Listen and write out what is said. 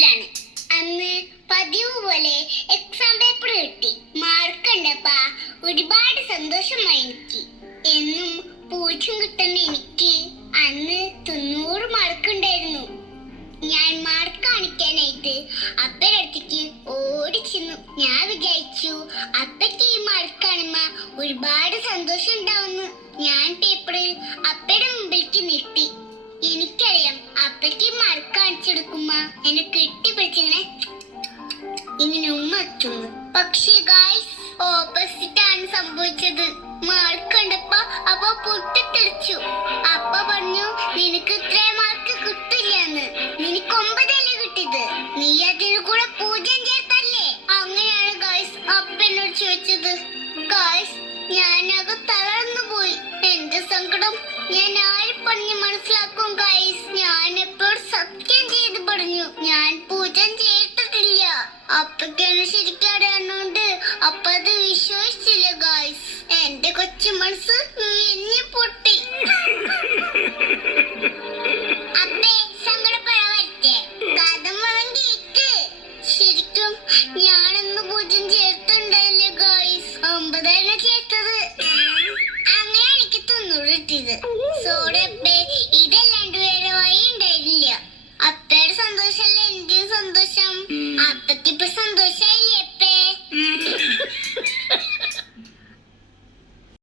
ക്ലാസ്സിലാണ് അന്ന് പതിവ് പോലെ എക്സാം പേപ്പർ കിട്ടി. മാർക്ക് കണ്ടപ്പാ ഒരുപാട് സന്തോഷമായി എനിക്ക് എന്നും പൂജ്യം കിട്ടുന്ന എനിക്ക് അന്ന് തൊണ്ണൂറ് മാർക്ക് ഉണ്ടായിരുന്നു. ഞാൻ മാർക്ക് കാണിക്കാനായിട്ട് അപ്പരടുത്തേക്ക് ഓടി ചെന്നു ഞാൻ വിചാരിച്ചു അപ്പയ്ക്ക് ഈ മാർക്ക് കാണുമ്പോ ഒരുപാട് സന്തോഷം ഉണ്ടാവുന്നു. ഞാൻ പേപ്പർ അപ്പയുടെ മുമ്പിലേക്ക് നിർത്തി. എനിക്കറിയാം അപ്പയ്ക്ക് മാർക്ക് കാണിച്ചെടുക്കുമ്പോ എന്നെ കെട്ടിപ്പിടിച്ചിങ്ങനെ ഇങ്ങനെ ഉമ്മ എത്തുന്നു പക്ഷേ ഗായ്സ് ഓപ്പോസിറ്റ് ആണ് സംഭവിച്ചത്. മാർക്ക് കണ്ടപ്പോ അപ്പൊ പൊട്ടിത്തെറിച്ചു. അപ്പ പറഞ്ഞു നിനക്ക് ഇത്ര മാർക്ക് കിട്ടില്ലെന്ന്. നിനക്ക് ഒമ്പതല്ലേ കിട്ടിയത്? നീ അതിന് കൂടെ പൂജ്യം ചേർത്തല്ലേ? അങ്ങനെയാണ് ഗായ്സ് അപ്പ എന്നോട് ചോദിച്ചത്. ഗായ്സ് ഞാനത് തളർന്നു പോയി. എന്റെ സങ്കടം ഞാൻ ആര് പറഞ്ഞ് മനസ്സിലാക്കും ഗായ്സ് അപ്പ അത് വിശ്വസിച്ചില്ല ഗായ്സ് എന്റെ കൊച്ചു മനസ്സ് വെഞ്ഞു പൊട്ടി. അപ്പേ സങ്കടപ്പെടാൻ കഥ ശരിക്കും ഞാനൊന്ന് പൂജ്യം ചേർത്തുണ്ടായില്ലേ ഗായ്സ് ഒമ്പതാണ് ചേർത്തത്. അങ്ങനെ എനിക്ക് തൊണ്ണൂറ് കിട്ടിയത്. സോറി അപ്പേ.